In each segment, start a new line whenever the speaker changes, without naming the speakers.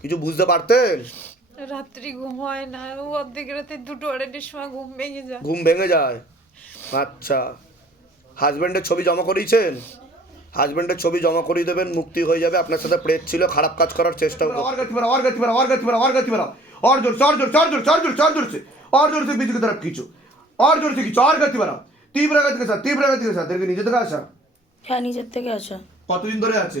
কিছু বুঝতে পারতেন
রাত্রি ঘুম হয় না অর্ধেক রাতে দুটো আড়াইটের সময় ঘুম ভেঙে যায়।
ঘুম ভেঙে যায়? আচ্ছা। হাজব্যান্ডের ছবি জমা করিয়েছেন? হাজব্যান্ডের ছবি জমা করিয়ে দেবেন মুক্তি হয়ে যাবে আপনার সাথে প্রেত ছিল খারাপ কাজ করার চেষ্টা
और गति बढ़ाओ और गति बढ़ाओ और गति बढ़ाओ और गति बढ़ाओ और जोर से और जोर से और जोर से और जोर से और जोर से और जोर से पीछे की तरफ खींचो और जोर से खींचो और गति बढ़ाओ तीव्र गति के साथ तीव्र गति के साथ
হ্যাঁ নিজের থেকে আসা।
কতদিন ধরে আছে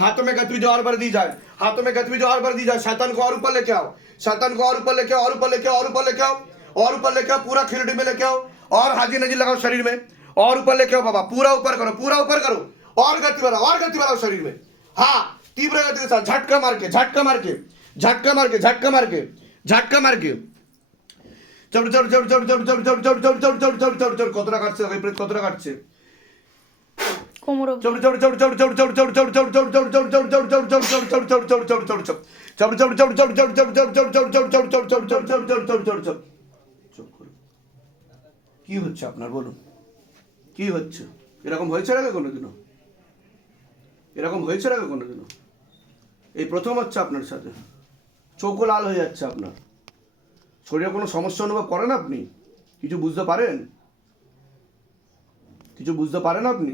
हाथों में गतिविधि और बढ़ दी जाए हाथों में गतिविधि और बढ़ दी जाए शैतान को और ऊपर लेके आओ शैतान को और ऊपर लेके आओ और ऊपर लेके आओ और ऊपर लेके आओ और ऊपर लेके आओ पूरा खिलड़ी में लेके आओ और हाजी नजी लगाओ शरीर में और ऊपर लेके आओ बाबा पूरा ऊपर करो पूरा ऊपर करो और गति बढ़ाओ और गति बढ़ाओ शरीर में हाँ तीव्र गति के साथ झटका मार के झटका मार के झटका मार के झटका मार के झटका मार के চড় চড় চড় চড় চড় চড় চড় চড় চড় চড় চড় চড় চড় চড় কতটা কাটছে দেখো প্রেত কতটা কাটছে
কোমর
কি হচ্ছে আপনার বলুন কি হচ্ছে এরকম হয়েছে আগে কোনোদিনও এরকম হয়েছে আগে কোনোদিনও এই প্রথম হচ্ছে আপনার সাথে চোখও লাল হয়ে যাচ্ছে আপনার শরীরে কোনো সমস্যা অনুভব করেন আপনি কিছু বুঝতে পারেন কিছু বুঝতে পারেন আপনি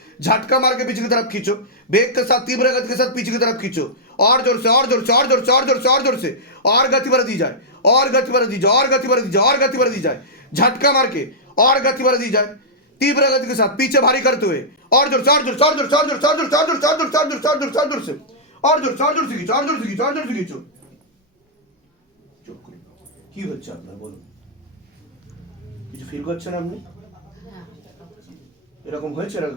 झटका मार के पीछे की तरफ खींचो बेग के साथ तीव्र गति के साथ पीछे की तरफ खींचो और जोर से और जोर से और जोर से और जोर से और जोर से और गति बढ़ दी जाए और गति बढ़ दी जाए और गति बढ़ दी जाए और गति बढ़ दी जाए झटका मार के और गति बढ़ दी जाए तीव्र गति के साथ पीछे भारी करते हुए और जोर से और जोर से और जोर से और जोर से और जोर से और जोर से और जोर से और जोर से और जोर से और जोर से और जोर से और जोर से खींचो और जोर से खींचो और जोर से खींचो চুপ করে কি হচ্ছে আপনার বলুন কিছু ফিল করছেন আপনি এরকম হয়েছে এর আগে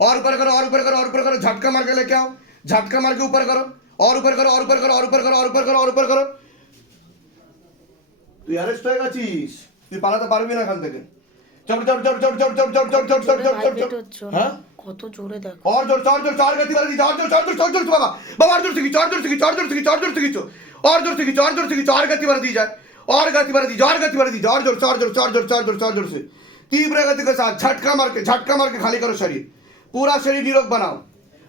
और ऊपर करो और ऊपर करो और ऊपर करो झटका मार के लेके आओ झटका मार के ऊपर करो और ऊपर करो और ऊपर करो और ऊपर करो और ऊपर करो और ऊपर करो তুই অ্যারেস্ট হয়ে গেছিস তুই পালাতে পারবি না এখান থেকে চল চল চল চল চল চল চল চল চল চল চল চল
ভাইব্রেট
চল
হচ্ছে ওর।
হ্যাঁ
কত জোরে দেখো
और जोर से और जोर से और गति वाली और जोर से और जोर से और जोर से बाबा बाबा और जोर से खींचो और जोर से खींचो और जोर से खींचो और जोर से खींचो और जोर से खींचो और जोर से खींचो और गति बढ़ दी जाए और गति बढ़ दी जाए और गति बढ़ दी जाए और जोर से और जोर से और जोर से और जोर से और जोर से तीव्र गति के साथ झटका मार के झटका मार के खाली करो शरीर पूरा शरीर निरोग बनाओ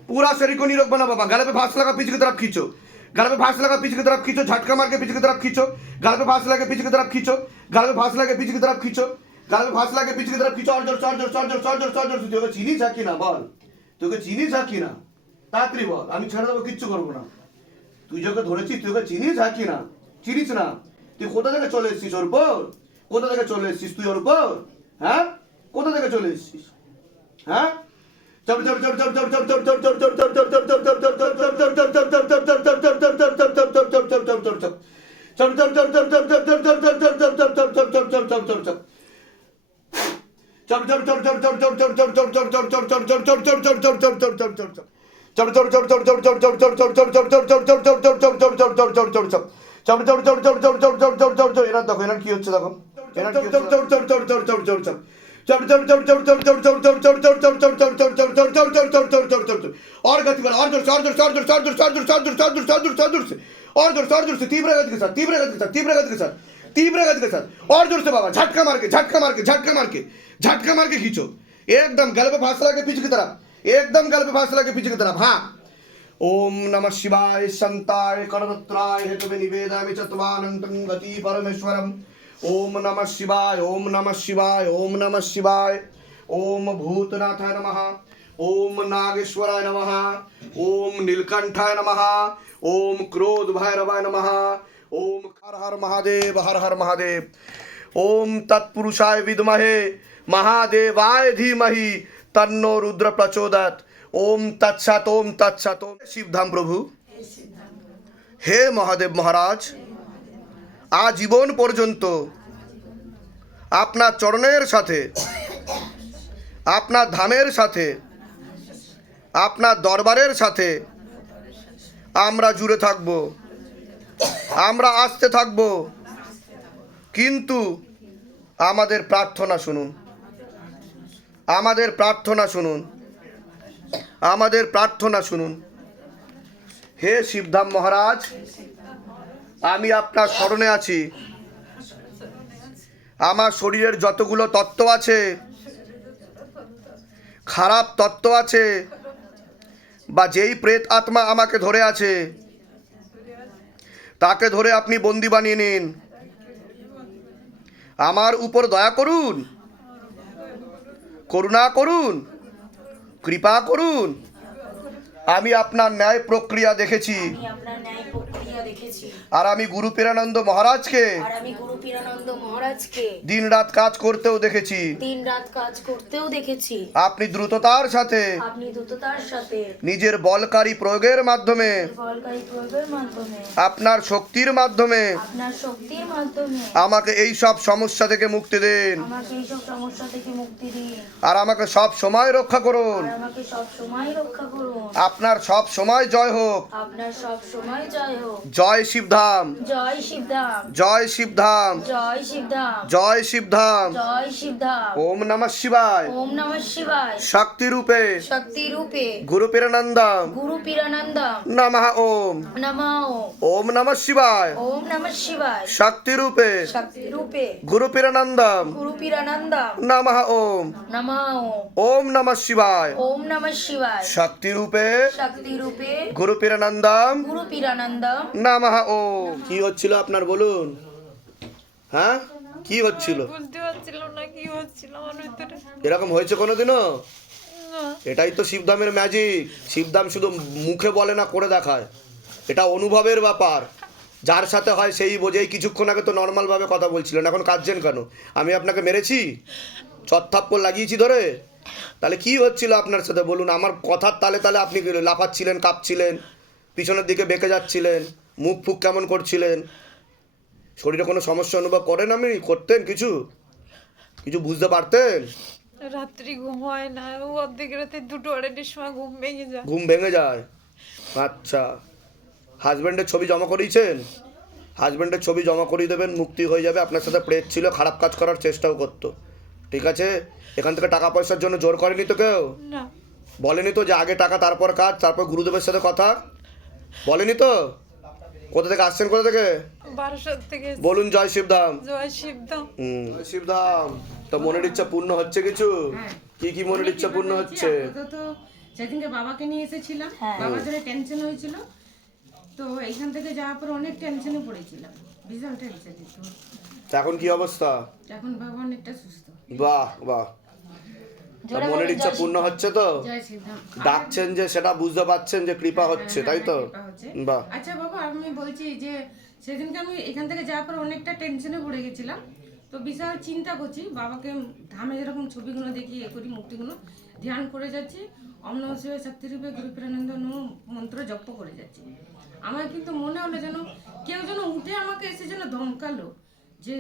पूरा शरीर को निरोग बनाओ बाबा गले पे फांस लगा पीछे की तरफ खींचो गले पे फांस लगा पीछे की तरफ खींचो झटका मार के पीछे की तरफ खींचो गले पे फांस लगा पीछे की तरफ खींचो गले पे फांस लगा पीछे की तरफ खींचो गले पे फांस लगा पीछे की तरफ खींचो और जोर से और जोर से और जोर से और जोर से और जोर से তোকে চিনি থাকি না বল তোকে চিনি থাকি না তাড়াতাড়ি বল আমি ছেড়ে দেবো কিচ্ছু করবো না তুই যাকে ধরেছিস তুই ওকে চিনিস থাকি না চিনিস না তুই কোথা থেকে চলে এসেছিস ওর উপর কোথা থেকে চলে এসেছিস তুই ওর উপর হ্যাঁ কোথা থেকে চলে এসেছিস হ্যাঁ এরা দেখো এরা কি হচ্ছে দেখো এরা और गति बल और ज़ोर ज़ोर ज़ोर ज़ोर ज़ोर ज़ोर ज़ोर से और ज़ोर ज़ोर ज़ोर से तीव्र गति के साथ तीव्र गति के साथ तीव्र गति के साथ तीव्र गति के साथ और ज़ोर से बाबा झटका मार के झटका मार के झटका मार के झटका मार के खींचो एकदम फासला के पीछे की तरफ़ एकदम फासला के पीछे की तरफ़ हाँ ओम नमः शिवाय संताय कणतत्राय हेतु गति परमेश्वरम् ओम नमः शिवाय, ओम नमः शिवाय, ओम नमः शिवाय। ओम भूतनाथाय नमः, ओम नागेश्वराय नमः, ओम नीलकंठाय नमः, ओम क्रोध भैरवाय नमः, ओम हर हर महादेव, हर हर महादेव। ओम तत्पुरुषाय विद्महे, महादेवाय धीमहि, तन्नो रुद्र प्रचोदत ओम तत्सत ओम तत्सत, ओम। शिवधाम प्रभु। हे महादेव महाराज। আজীবন পর্যন্ত আপনার চরণের সাথে, আপনার ধামের সাথে, আপনার দরবারের সাথে আমরা জুড়ে থাকব, আমরা আসতে থাকব। কিন্তু আমাদের প্রার্থনা শুনুন, আমাদের প্রার্থনা শুনুন, আমাদের প্রার্থনা শুনুন। হে শিবধাম মহারাজ আমি আপনার স্মরণে আছি। আমার শরীরের যতগুলো তত্ত্ব আছে, খারাপ তত্ত্ব আছে, বা যেই প্রেত আত্মা আমাকে ধরে আছে, তাকে ধরে আপনি বন্দি বানিয়ে নিন। আমার উপর দয়া করুন, করুণা করুন, কৃপা করুন। আমি আপনার ন্যায় প্রক্রিয়া দেখেছি
আমি আপনার ন্যায় প্রক্রিয়া দেখেছি।
আর আমি গুরু পীরানন্দ মহারাজকে
আর আমি গুরু পীরানন্দ মহারাজকে
দিন রাত কাজ করতেও দেখেছি।
দিন রাত কাজ করতেও দেখেছি।
আপনি দ্রুততার সাথে
আপনি দ্রুততার সাথে
নিজের বলকারী প্রয়োগের মাধ্যমে
ফলকারী প্রয়োগের মাধ্যমে
আপনার শক্তির মাধ্যমে
আপনার শক্তির মাধ্যমে
আমাকে এই সব সমস্যা থেকে মুক্তি দিন।
আমাকে এইসব সমস্যা থেকে মুক্তি দিন।
আর আমাকে সব সময় রক্ষা করুন।
আমাকে সব সময় রক্ষা করুন।
আপনার সব সময় জয় হোক।
আপনার সব সময় জয় হোক।
জয় শিবধাম।
জয় শিবধাম।
জয় শিবধাম।
জয় শিবধাম।
জয় শিবধাম।
জয় শিবধাম।
ওম নমঃ শিবায়।
ওম নমঃ শিবায়।
শক্তি রূপে
শক্তি রূপে
গুরু পীরানন্দম
গুরু পীরানন্দম
নমঃ ওম।
নমঃ
ওম। নমঃ শিবায়।
ওম নমঃ শিবায়।
শক্তি রূপে
শক্তি রূপে
গুরু পীরানন্দম
গুরু পীরানন্দম
নমঃ ওম।
নমঃ
ওম। নমঃ শিবায়।
ওম নমঃ শিবায়।
শক্তি রূপে
শক্তি রূপে
গুরু পীরানন্দম
গুরু পীরানন্দম
নমঃ ওম। কি হচ্ছিল আপনার বলুন? হ্যাঁ? কি হচ্ছিল?
বুঝতে পারছিলাম না কি হচ্ছিল আমার ভিতরে।
এরকম হয়েছে কোনোদিনও? এটাই তো শিবধামের ম্যাজিক শিবধাম শুধু মুখে বলে না করে দেখায়। এটা অনুভবের ব্যাপার। যার সাথে হয় সেই বোঝেই কিছুক্ষণ আগে তো নর্মালভাবে কথা বলছিলেন। এখন কাঁদছেন কেন? আমি আপনাকে মেরেছি? চত্থাপ্পর লাগিয়েছি ধরে? তাহলে কি হচ্ছিল আপনার সাথে? বলুন আমার কথার তালে তালে আপনি লাফাচ্ছিলেন কাঁপছিলেন পিছনের দিকে বেঁকে যাচ্ছিলেন মুখ ফুক কেমন করছিলেন? শরীরে কোনো সমস্যা অনুভব করেন আমি করতেন কিছু? কিছু বুঝতে পারতেন?
রাত্রি ঘুম হয় না অর্ধেক রাতে দুটো আড়াইটের সময় ঘুম ভেঙে যায়।
ঘুম ভেঙে যায়? আচ্ছা। হাজব্যান্ডের ছবি জমা করিয়েছেন? হাজব্যান্ডের ছবি জমা করিয়ে দেবেন মুক্তি হয়ে যাবে আপনার সাথে প্রেত ছিল খারাপ কাজ করার চেষ্টাও করতো। ঠিক আছে? এখান থেকে টাকা পয়সার জন্য জোর করেনি তো কেউ?
না।
বলেনি তো যে আগে টাকা তারপর কাজ তারপর গুরুদেবের সাথে কথা? বলেনি তো? কোথা থেকে আসছেন কোথা থেকে?
বারাসাত থেকে
বলুন জয় শিবধাম।
জয় শিবধাম।
হুম। জয় শিবধাম। তো মনের ইচ্ছা পূর্ণ হচ্ছে কিছু? কি কি মনের ইচ্ছা পূর্ণ হচ্ছে?
আপাতত সেদিনকে বাবাকে নিয়ে এসেছিলাম।
হ্যাঁ।
বাবার জন্য টেনশন হয়েছিল। তো এইখান থেকে যাওয়ার পর অনেক টেনশনে পড়েছিলাম। ভীষণ টেনশন তো।
এখন কি অবস্থা?
এখন বাবা অনেকটা সুস্থ।
বাহ বাহ। মনের ইচ্ছা পূর্ণ হচ্ছে তো? ডাকছেন যে সেটা বুঝতে পারছেন যে কৃপা হচ্ছে তাই তো? বাহ।
আচ্ছা বাবা আমি বলছি যে সেদিনকে আমি এখান থেকে যাওয়ার পর অনেকটা টেনশনে পড়ে গেছিলাম। তো বিশাল চিন্তা করছি বাবাকে ধামে যেরকম ছবিগুলো দেখি এ করি মূর্তিগুলো ধ্যান করে যাচ্ছি। অম নম শিবায় শক্তিরূপে গুরু প্রেরানন্দ মন্ত্র জপ করে যাচ্ছি। আমার কিন্তু মনে হলো যেন কেউ যেন উঠে আমাকে এসে যেন ধমকালো যে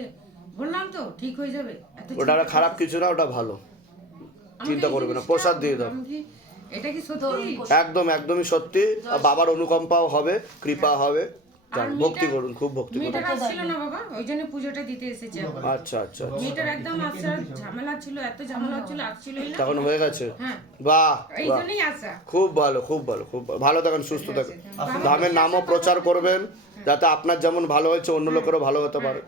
বললাম তো ঠিক হয়ে যাবে এত
ওটা আর খারাপ কিছু না ওটা ভালো। চিন্তা করবে না প্রসাদ দিয়ে দাও।
আমি কি এটা কি সত্যি?
একদম একদমই সত্যি। বাবার অনুকম্পাও হবে কৃপা হবে। যান, ভক্তি করুন খুব ভক্তি করুন।
মেয়েটার ছিল না বাবা? ওই জন্য পুজোটা দিতে এসেছে
আচ্ছা আচ্ছা আচ্ছা।
মেয়েটার একদম ঝামেলা ছিল এত ঝামেলা আসছিলই না।
তখন হয়ে গেছে?
হ্যাঁ।
বাহ
এই জন্যই আসা।
খুব ভালো খুব ভালো খুব ভালো। ভালো থাকেন সুস্থ থাকেন। ধামের নামও প্রচার করবেন
যাতে আপনার যেমন ভালো হয়েছে অন্য লোকেরও ভালো হতে পারে।